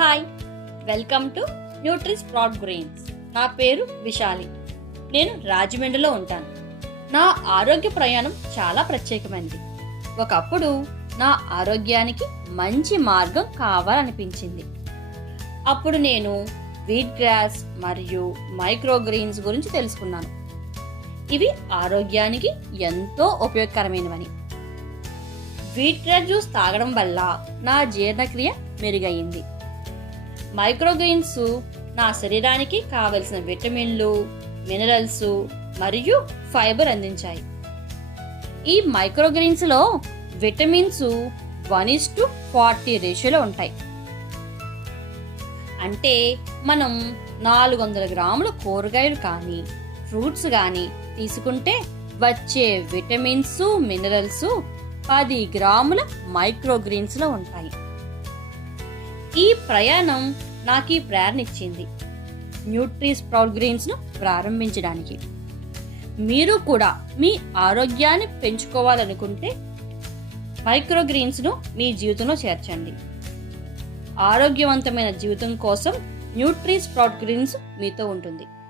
Hi welcome to Nutris Prod Grains. నా పేరు విశాలి. నేను రాజమండ్రిలో ఉంటాను. నా ఆరోగ్య ప్రయాణం చాలా ప్రత్యేకమైనది ఒకప్పుడు నా ఆరోగ్యానికి మంచి మార్గం కావాలనిపించింది. అప్పుడు నేను వీట్ గ్రాస్ మరియు మైక్రోగ్రీన్స్ గురించి తెలుసుకున్నాను. ఇవి ఆరోగ్యానికి ఎంతో ఉపయోగకరమైనవని. వీట్ గ్రాస్ జ్యూస్ తాగడం వల్ల నా జీర్ణక్రియ మెరుగయింది మైక్రోగ్రెయిన్స్ నా శరీరానికి కావలసిన విటమిన్లు మినరల్స్ మరియు ఫైబర్ అందించాయి. ఈ మైక్రోగ్రీన్స్లో vitamins one is to forty రేషియోలో ఉంటాయి. అంటే మనం నాలుగు వందల గ్రాముల కూరగాయలు కానీ ఫ్రూట్స్ కానీ తీసుకుంటే వచ్చే విటమిన్స్ మినరల్స్ పది గ్రాముల మైక్రోగ్రీన్స్లో ఉంటాయి. ఈ ప్రయాణం నాకు ఈ ప్రేరణ ఇచ్చింది. న్యూట్రీ స్ప్రౌట్ గ్రీన్స్ను ప్రారంభించడానికి. మీరు కూడా మీ ఆరోగ్యాన్ని పెంచుకోవాలనుకుంటే మైక్రోగ్రీన్స్ను మీ జీవితంలో చేర్చండి. ఆరోగ్యవంతమైన జీవితం కోసం న్యూట్రీ స్ప్రౌట్ గ్రీన్స్ మీతో ఉంటుంది.